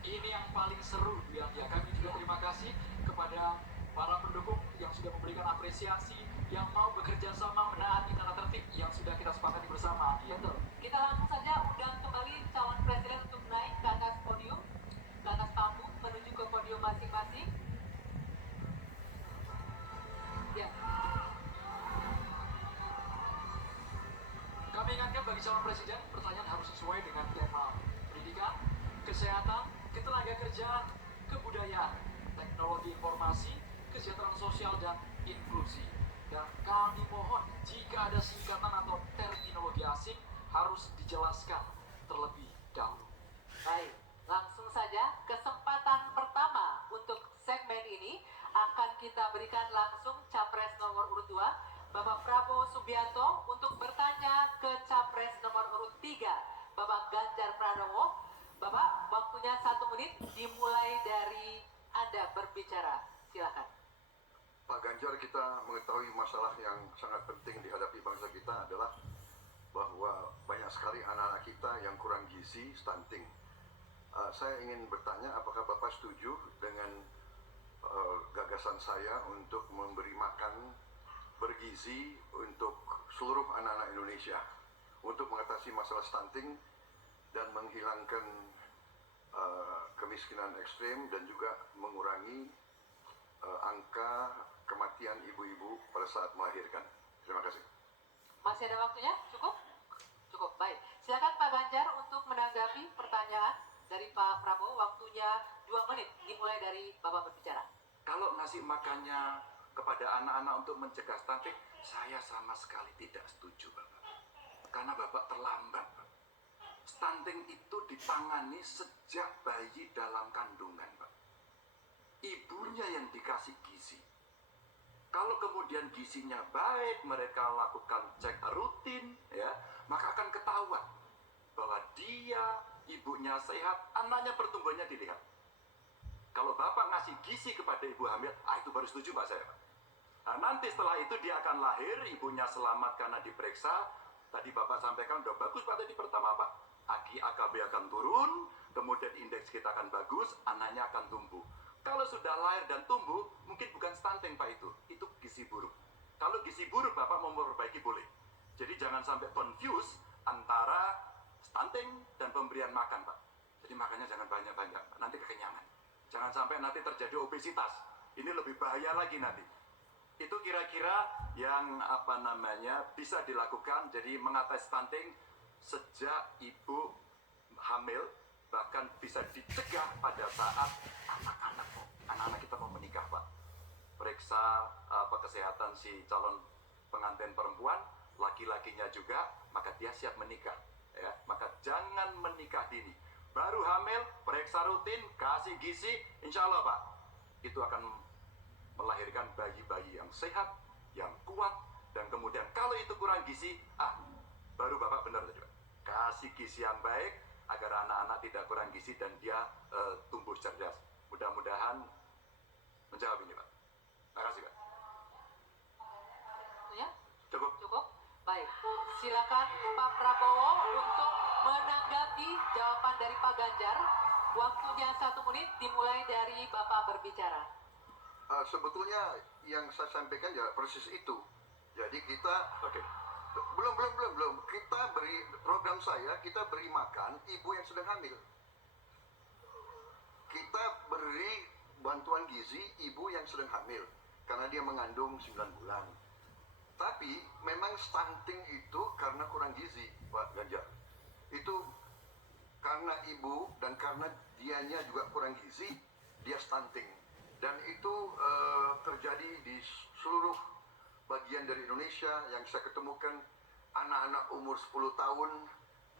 Ini yang paling seru ya. Kami juga terima kasih kepada para pendukung yang sudah memberikan apresiasi, yang mau bekerja sama menaati tata tertib yang sudah kita sepakati bersama. Ya. Betul. Kita langsung saja undang kembali calon presiden untuk naik ke atas podium, ke atas panggung menuju ke podium masing-masing. Ya. Kami ingatkan bagi calon presiden, pertanyaan harus sesuai dengan tema pendidikan, kesehatan, ketenaga kerjaan, kebudayaan, teknologi informasi, kesejahteraan sosial, dan inklusi. Dan kami mohon jika ada singkatan atau terminologi asing harus dijelaskan terlebih dahulu. Baik, langsung saja kesempatan pertama untuk segmen ini akan kita berikan langsung Capres nomor urut 2, Bapak Prabowo Subianto, untuk bertanya ke Capres nomor urut 3, Bapak Ganjar Pranowo. Bapak, waktunya 1 menit dimulai dari Anda berbicara. Silakan. Pak Ganjar, kita mengetahui masalah yang sangat penting dihadapi bangsa kita adalah bahwa banyak sekali anak-anak kita yang kurang gizi, stunting. Saya ingin bertanya, apakah Bapak setuju dengan gagasan saya untuk memberi makan bergizi untuk seluruh anak-anak Indonesia untuk mengatasi masalah stunting dan menghilangkan kemiskinan ekstrim dan juga mengurangi angka kematian ibu-ibu pada saat melahirkan. Terima kasih. Masih ada waktunya? Cukup? Cukup, baik. Silakan Pak Ganjar untuk menanggapi pertanyaan dari Pak Prabowo. Waktunya 2 menit dimulai dari Bapak berbicara. Kalau ngasih makannya kepada anak-anak untuk mencegah stunting, saya sama sekali tidak setuju, Bapak. Karena Bapak terlambat, Pak. Stunting itu ditangani sejak bayi dalam kandungan, Pak. Ibunya yang dikasih gizi. Kalau kemudian gizinya baik, mereka lakukan cek rutin, ya, maka akan ketahuan bahwa dia, ibunya sehat, anaknya pertumbuhannya dilihat. Kalau Bapak ngasih gizi kepada ibu hamil, itu baru setuju Pak saya. Nah, nanti setelah itu dia akan lahir, ibunya selamat karena diperiksa. Tadi Bapak sampaikan udah bagus Pak tadi pertama Pak. AKI AKB akan turun, kemudian indeks kita akan bagus, anaknya akan tumbuh. Kalau sudah lahir dan tumbuh, mungkin bukan stunting Pak itu gizi buruk. Kalau gizi buruk Bapak mau memperbaiki boleh. Jadi jangan sampai confuse antara stunting dan pemberian makan Pak. Jadi makannya jangan banyak-banyak, nanti kekenyangan. Jangan sampai nanti terjadi obesitas. Ini lebih bahaya lagi nanti. Itu kira-kira yang bisa dilakukan. Jadi mengatasi stunting sejak ibu hamil, bahkan bisa dicegah pada saat anak-anak kita mau menikah Pak. Periksa kesehatan si calon pengantin perempuan, laki-lakinya juga, maka dia siap menikah. Ya, maka jangan menikah dini. Baru hamil, periksa rutin, kasih gizi, insya Allah Pak, itu akan melahirkan bayi-bayi yang sehat, yang kuat, dan kemudian kalau itu kurang gizi, baru Bapak benar tadi Pak. Kasih gizi yang baik, agar anak-anak tidak kurang gizi dan dia tumbuh cerdas. Mudah-mudahan menjawab ini Pak. Terima kasih Pak. Ya? Cukup? Cukup? Baik, silakan Pak Prabowo untuk menanggapi jawaban dari Pak Ganjar. Waktunya 1 menit dimulai dari Bapak berbicara. Sebetulnya yang saya sampaikan ya persis itu. Jadi kita belum. Kita beri program saya, kita beri makan ibu yang sedang hamil. Kita beri bantuan gizi ibu yang sedang hamil karena dia mengandung 9 bulan. Tapi memang stunting itu karena kurang gizi, Pak Ganjar. Itu karena ibu dan karena dianya juga kurang gizi, dia stunting. Dan itu terjadi di seluruh bagian dari Indonesia yang saya ketemukan. Anak-anak umur 10 tahun,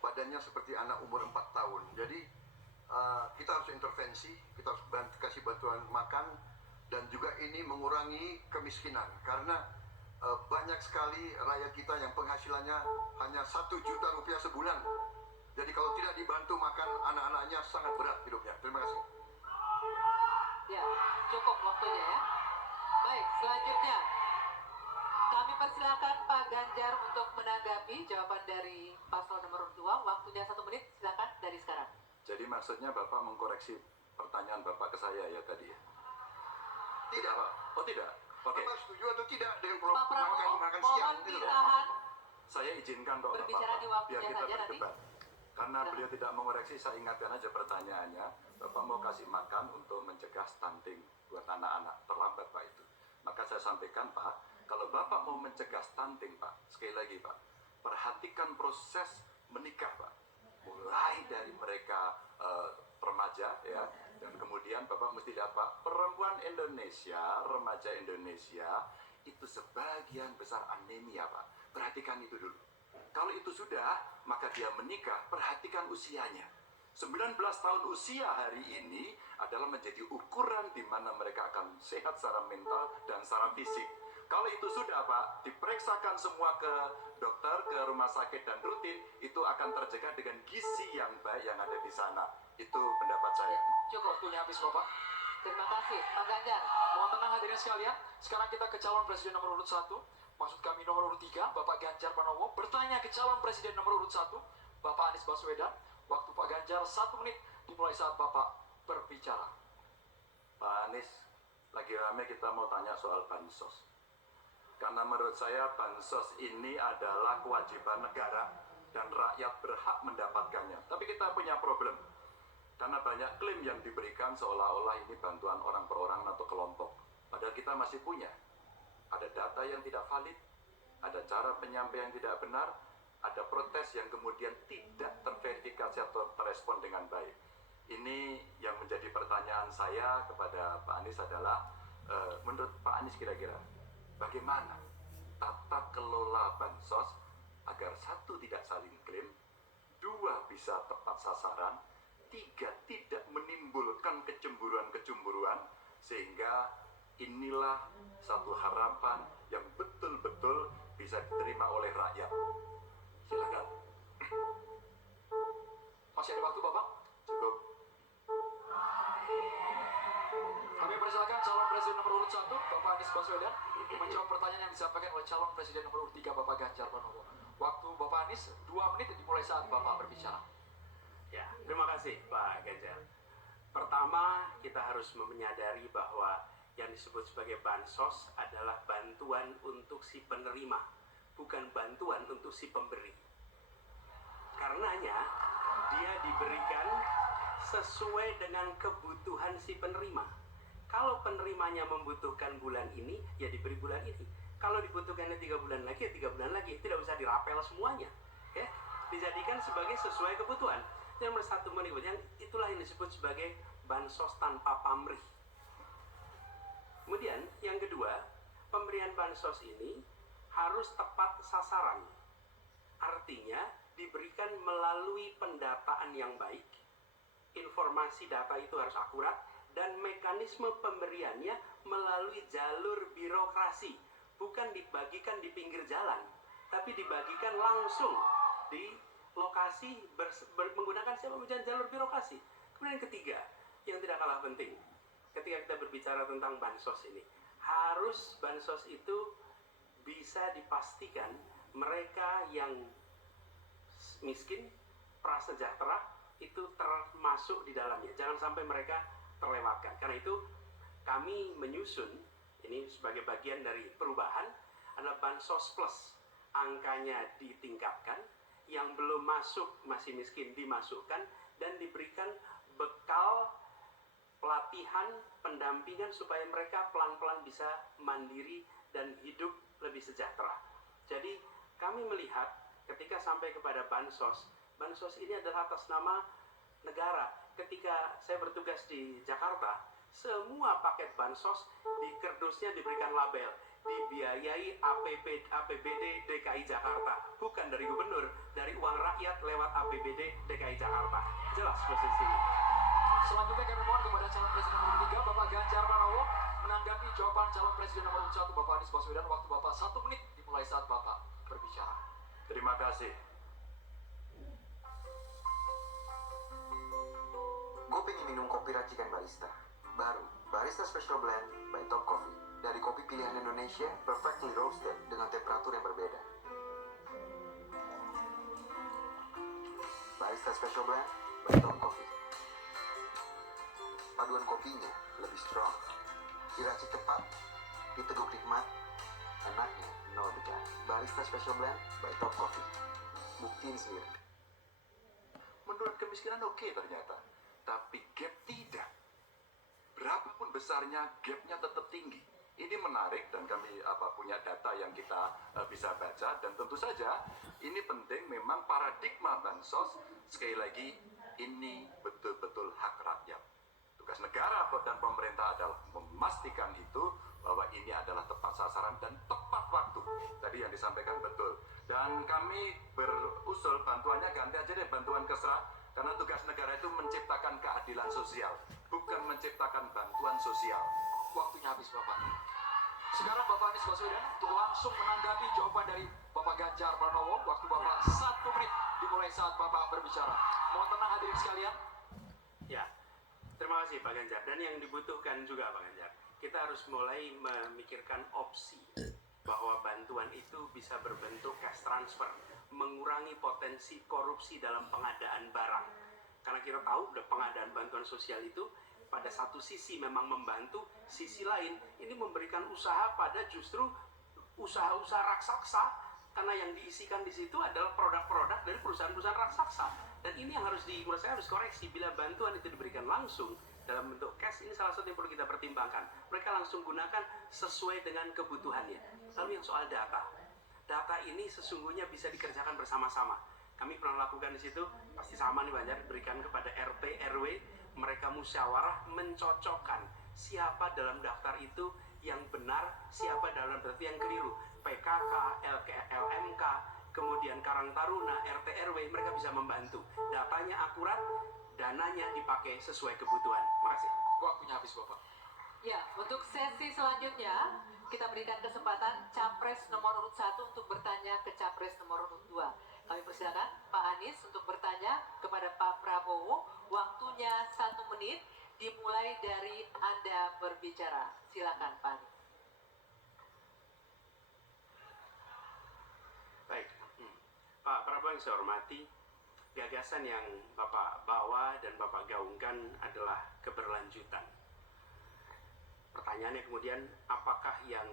badannya seperti anak umur 4 tahun. Jadi kita harus intervensi, kita harus kasih bantuan makan, dan juga ini mengurangi kemiskinan. Karena banyak sekali rakyat kita yang penghasilannya hanya 1 juta rupiah sebulan. Jadi kalau tidak dibantu makan anak-anaknya sangat berat hidupnya. Terima kasih. Ya, cukup waktunya ya. Baik, selanjutnya kami persilakan Pak Ganjar untuk menanggapi jawaban dari paslon nomor 2. Waktunya 1 menit, silakan dari sekarang. Jadi maksudnya Bapak mengkoreksi pertanyaan Bapak ke saya ya tadi ya? Tidak. Pak. Oh tidak? Oke. Bapak setuju atau tidak dengan Pak Prabowo, makan siang? mohon Gitu loh. ditahan. Saya izinkan kok Berbicara Bapak, di waktunya biar kita saja nanti. berdebat. Karena Silahkan. beliau tidak mengoreksi, saya ingatkan aja pertanyaannya. Bapak mau kasih makan untuk mencegah stunting buat anak-anak. Terlambat Pak itu. Maka saya sampaikan Pak, kalau Bapak mau mencegah stunting Pak, sekali lagi Pak, perhatikan proses menikah Pak. Mulai dari mereka remaja ya, dan kemudian Bapak mesti lihat Pak, perempuan Indonesia, remaja Indonesia itu sebagian besar anemia Pak. Perhatikan itu dulu. Kalau itu sudah, maka dia menikah, perhatikan usianya. 19 tahun usia hari ini adalah menjadi ukuran di mana mereka akan sehat secara mental dan secara fisik. Kalau itu sudah Pak, diperiksakan semua ke dokter, ke rumah sakit dan rutin, itu akan terjaga dengan gizi yang baik yang ada di sana. Itu pendapat saya. Cukup, waktunya habis Bapak. Terima kasih, Pak Ganjar. Mohon tenang hadirin sekalian. Sekarang kita ke calon presiden nomor urut 1. Maksud kami nomor urut 3, Bapak Ganjar Pranowo. Bertanya ke calon presiden nomor urut 1, Bapak Anies Baswedan. Waktu Pak Ganjar 1 menit dimulai saat Bapak berbicara. Pak Anies, lagi rame kita mau tanya soal bansos. Karena menurut saya bansos ini adalah kewajiban negara dan rakyat berhak mendapatkannya. Tapi kita punya problem. Karena banyak klaim yang diberikan seolah-olah ini bantuan orang per orang atau kelompok. Padahal kita masih punya. Ada data yang tidak valid, ada cara penyampaian yang tidak benar, ada protes yang kemudian tidak terverifikasi atau terrespon dengan baik. Ini yang menjadi pertanyaan saya kepada Pak Anies adalah, menurut Pak Anies kira-kira, bagaimana tata kelola bansos agar satu tidak saling klaim, dua bisa tepat sasaran, tiga tidak menimbulkan kecemburuan-kecemburuan, sehingga inilah satu harapan yang betul-betul bisa diterima oleh rakyat. Silakan. Masih ada waktu Bapak? Cukup. Kami persilakan calon presiden nomor urut 1, Bapak Anies Baswedan, menjawab pertanyaan yang disampaikan oleh calon presiden nomor urut 3, Bapak Ganjar Pranowo. Waktu Bapak Anies 2 menit dimulai saat Bapak berbicara. Ya, terima kasih Pak Ganjar. Pertama, kita harus menyadari bahwa yang disebut sebagai bansos adalah bantuan untuk si penerima, bukan bantuan untuk si pemberi. Karenanya, dia diberikan sesuai dengan kebutuhan si penerima. Kalau penerimanya membutuhkan bulan ini, ya diberi bulan ini. Kalau dibutuhkannya 3 bulan lagi, ya 3 bulan lagi. Tidak usah dirapel semuanya. Ya, dijadikan sebagai sesuai kebutuhan. Yang nomor satu yang itulah yang disebut sebagai bansos tanpa pamrih. Kemudian yang kedua, pemberian bansos ini harus tepat sasaran. Artinya diberikan melalui pendataan yang baik, informasi data itu harus akurat, dan mekanisme pemberiannya melalui jalur birokrasi, bukan dibagikan di pinggir jalan, tapi dibagikan langsung di lokasi menggunakan jalur birokrasi. Kemudian yang ketiga, yang tidak kalah penting, ketika kita berbicara tentang bansos ini, harus bansos itu bisa dipastikan mereka yang miskin, prasejahtera itu termasuk di dalamnya. Jangan sampai mereka terlewatkan. Karena itu kami menyusun ini sebagai bagian dari perubahan adalah bansos plus. Angkanya ditingkatkan, yang belum masuk masih miskin dimasukkan dan diberikan bekal pelatihan, pendampingan supaya mereka pelan-pelan bisa mandiri dan hidup lebih sejahtera. Jadi kami melihat ketika sampai kepada bansos ini adalah atas nama negara. Ketika saya bertugas di Jakarta, semua paket bansos di kerdusnya diberikan label dibiayai APBD DKI Jakarta, bukan dari gubernur, dari uang rakyat lewat APBD DKI Jakarta. Jelas posisinya. Selanjutnya kami mohon kepada calon presiden nomor 3, Bapak Ganjar Pranowo, menanggapi jawaban calon presiden nomor 1, Bapak Anies Baswedan. Waktu Bapak 1 menit dimulai saat Bapak berbicara. Terima kasih. Gue pengen minum kopi racikan barista. Baru, Barista Special Blend by Top Coffee. Dari kopi pilihan Indonesia, perfectly roasted dengan temperatur yang berbeda. Barista Special Blend by Top Coffee. paduan kopinya lebih strong. Diracik tepat, diteguk nikmat, enaknya nol beban. Barista Special Blend by Top Coffee. Buktiin sendiri. Menurut kemiskinan oke ternyata, tapi gap tidak. Berapapun besarnya, gapnya tetap tinggi. Ini menarik dan kami punya data yang kita bisa baca, dan tentu saja ini penting. Memang paradigma bansos, sekali lagi, ini betul-betul hak rakyat. Tugas negara dan pemerintah adalah memastikan itu, bahwa ini adalah tepat sasaran dan tepat waktu. Tadi yang disampaikan betul. Dan kami berusul bantuannya ganti aja deh, bantuan kesra, karena tugas negara itu menciptakan keadilan sosial, bukan menciptakan bantuan sosial. Waktunya habis, Bapak. Sekarang Bapak Anies Baswedan untuk langsung menanggapi jawaban dari Bapak Ganjar Pranowo. Waktu Bapak 1 menit dimulai saat Bapak berbicara. Mohon tenang hadirin sekalian. Ya, terima kasih Pak Ganjar. Dan yang dibutuhkan juga Pak Ganjar, kita harus mulai memikirkan opsi bahwa bantuan itu bisa berbentuk cash transfer, mengurangi potensi korupsi dalam pengadaan barang. Karena kita tahu pengadaan bantuan sosial itu pada satu sisi memang membantu, sisi lain ini memberikan usaha pada justru usaha-usaha raksasa, karena yang diisikan di situ adalah produk-produk dari perusahaan-perusahaan raksasa. Dan ini yang menurut saya harus koreksi. Bila bantuan itu diberikan langsung dalam bentuk cash, ini salah satu yang perlu kita pertimbangkan. Mereka langsung gunakan sesuai dengan kebutuhannya. Lalu yang soal data ini sesungguhnya bisa dikerjakan bersama-sama. Kami pernah lakukan di situ, pasti sama nih Banjar, berikan kepada RT, RW, mereka musyawarah mencocokkan siapa dalam daftar itu yang benar, siapa dalam daftar yang keliru. PKK, LMK, kemudian Karang Taruna, RT, RW, mereka bisa membantu. Datanya akurat, dananya dipakai sesuai kebutuhan. Makasih. Waktunya habis, Bapak. Ya, untuk sesi selanjutnya kita berikan kesempatan Capres nomor urut 1 untuk bertanya ke Capres nomor urut 2. Kami persilakan Pak Anies untuk bertanya kepada Pak Prabowo. Waktunya 1 menit dimulai dari Anda berbicara. Silakan Pak Anies. Baik, Pak Prabowo yang saya hormati, gagasan yang Bapak bawa dan Bapak gaungkan adalah keberlanjutan. Pertanyaannya kemudian, apakah yang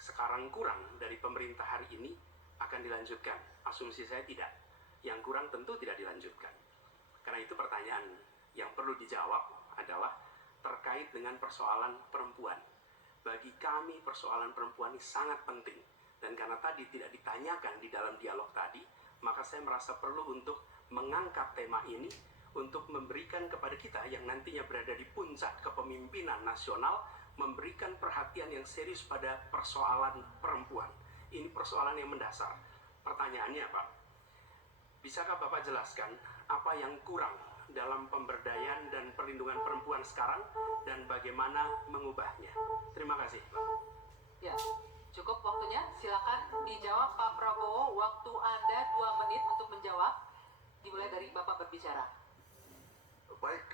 sekarang kurang dari pemerintah hari ini akan dilanjutkan? Asumsi saya tidak. Yang kurang tentu tidak dilanjutkan. Karena itu pertanyaan yang perlu dijawab adalah terkait dengan persoalan perempuan. Bagi kami persoalan perempuan ini sangat penting. Dan karena tadi tidak ditanyakan di dalam dialog tadi, maka saya merasa perlu untuk mengangkat tema ini untuk memberikan kepada kita yang nantinya berada di puncak kepemimpinan nasional, memberikan perhatian yang serius pada persoalan perempuan. Ini persoalan yang mendasar. Pertanyaannya Pak, bisakah Bapak jelaskan apa yang kurang dalam pemberdayaan dan perlindungan perempuan sekarang dan bagaimana mengubahnya? Terima kasih Pak. Ya, cukup waktunya. Silakan dijawab Pak Prabowo. Waktu Anda 2 menit untuk menjawab. Dimulai dari Bapak berbicara. Baik,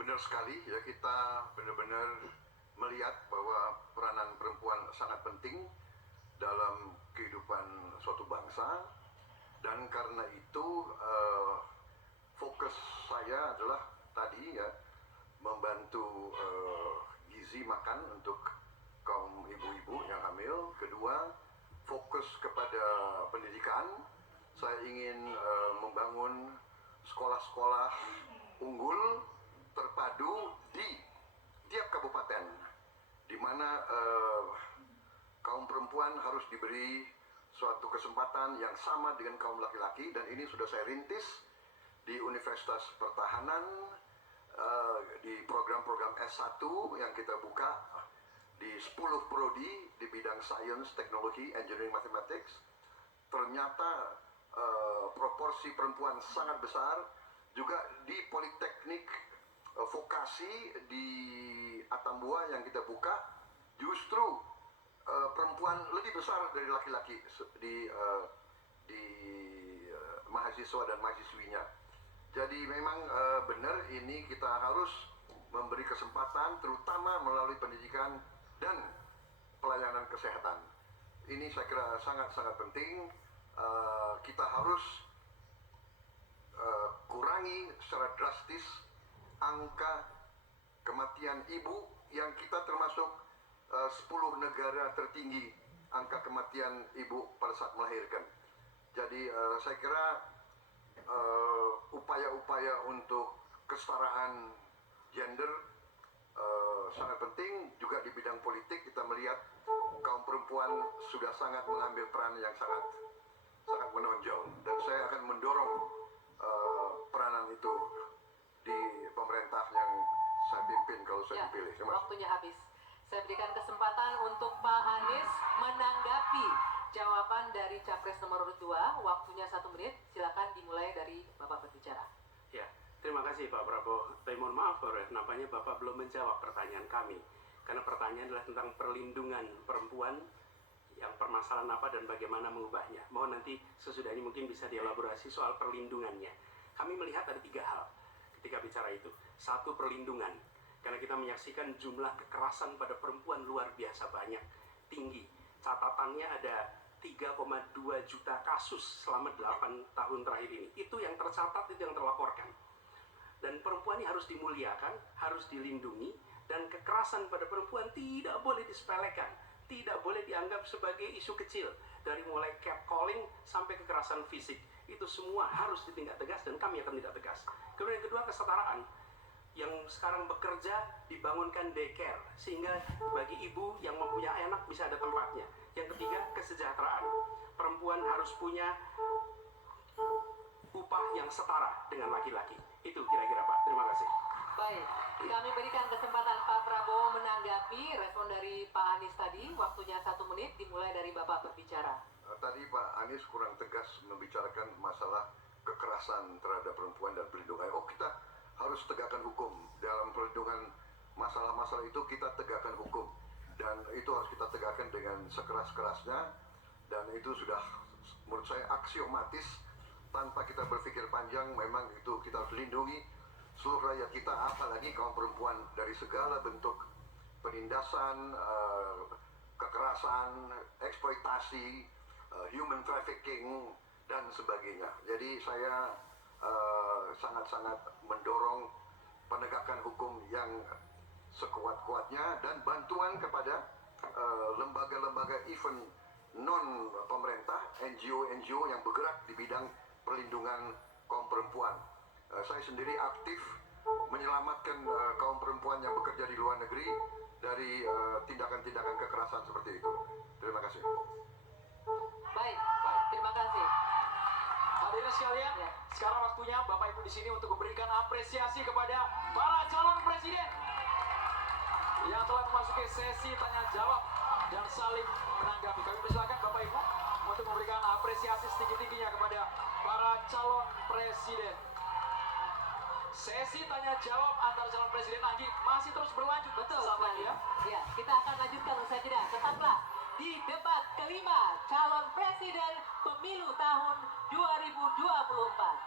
benar sekali ya, kita benar-benar melihat bahwa peranan perempuan sangat penting dalam kehidupan suatu bangsa, dan karena itu fokus saya adalah tadi ya, membantu gizi makan untuk kaum ibu-ibu yang hamil. Kedua, fokus kepada pendidikan. Saya ingin membangun sekolah-sekolah unggul terpadu di tiap kabupaten, di mana kaum perempuan harus diberi suatu kesempatan yang sama dengan kaum laki-laki. Dan ini sudah saya rintis di Universitas Pertahanan, di program-program S1 yang kita buka di 10 prodi di bidang Science, Teknologi, Engineering, Mathematics. Ternyata proporsi perempuan sangat besar. Juga di Politeknik Vokasi di Atambua yang kita buka, justru perempuan lebih besar dari laki-laki di mahasiswa dan mahasiswinya. Jadi memang benar, ini kita harus memberi kesempatan, terutama melalui pendidikan dan pelayanan kesehatan. Ini saya kira sangat-sangat penting. Kita harus kurangi secara drastis angka kematian ibu yang kita termasuk 10 negara tertinggi angka kematian ibu pada saat melahirkan. Jadi saya kira upaya-upaya untuk kesetaraan gender sangat penting. Juga di bidang politik kita melihat kaum perempuan sudah sangat mengambil peran yang sangat menonjol, dan saya akan mendorong peranan itu di pemerintah yang saya pimpin kalau saya dipilih. Waktunya habis. Saya berikan kesempatan untuk Pak Anies menanggapi jawaban dari Capres nomor urut 2. Waktunya 1 menit. Silakan dimulai dari Bapak berbicara. Ya, terima kasih Pak Prabowo. Tapi mohon maaf, nampaknya Bapak belum menjawab pertanyaan kami. Karena pertanyaan adalah tentang perlindungan perempuan, yang permasalahan apa dan bagaimana mengubahnya. Mohon nanti sesudah ini mungkin bisa dielaborasi soal perlindungannya. Kami melihat ada 3 hal ketika bicara itu. 1, perlindungan. Karena kita menyaksikan jumlah kekerasan pada perempuan luar biasa banyak, tinggi. Catatannya ada 3,2 juta kasus selama 8 tahun terakhir ini. Itu yang tercatat, itu yang terlaporkan. Dan perempuan ini harus dimuliakan, harus dilindungi, dan kekerasan pada perempuan tidak boleh disepelekan, tidak boleh dianggap sebagai isu kecil. Dari mulai catcalling sampai kekerasan fisik, itu semua harus ditindak tegas, dan kami akan tindak tegas. Kemudian yang kedua, kesetaraan. Yang sekarang bekerja dibangunkan daycare, sehingga bagi ibu yang mempunyai anak bisa ada tempatnya. Yang ketiga, kesejahteraan. Perempuan harus punya upah yang setara dengan laki-laki. Itu kira-kira Pak. Terima kasih. Baik, kami berikan kesempatan Pak Prabowo menanggapi respon dari Pak Anies tadi. Waktunya 1 menit, dimulai dari Bapak berbicara. Tadi Pak Anies kurang tegas membicarakan masalah kekerasan terhadap perempuan dan perlindungan. Kita harus tegakkan hukum. Dalam perlindungan masalah-masalah itu kita tegakkan hukum. Dan itu harus kita tegakkan dengan sekeras-kerasnya. Dan itu sudah menurut saya aksiomatis. Tanpa kita berpikir panjang, memang itu kita harus lindungi seluruh rakyat kita, apalagi kaum perempuan dari segala bentuk penindasan, kekerasan, eksploitasi, human trafficking, dan sebagainya. Jadi saya sangat-sangat mendorong penegakan hukum yang sekuat-kuatnya dan bantuan kepada lembaga-lembaga event non pemerintah, NGO yang bergerak di bidang perlindungan kaum perempuan. Saya sendiri aktif menyelamatkan kaum perempuan yang bekerja di luar negeri dari tindakan-tindakan kekerasan seperti itu. Terima kasih. Baik, terima kasih. Hadirin sekalian, sekarang waktunya Bapak Ibu di sini untuk memberikan apresiasi kepada para calon presiden yang telah memasuki sesi tanya jawab dan saling menanggapi. Kami persilakan Bapak Ibu untuk memberikan apresiasi setinggi-tingginya kepada para calon presiden. Sesi tanya jawab antar calon presiden Anggi masih terus berlanjut. Betul saat sekali. ini ya. Ya, kita akan lanjutkan usai jeda. Tetaplah di debat kelima calon presiden pemilu tahun 2024.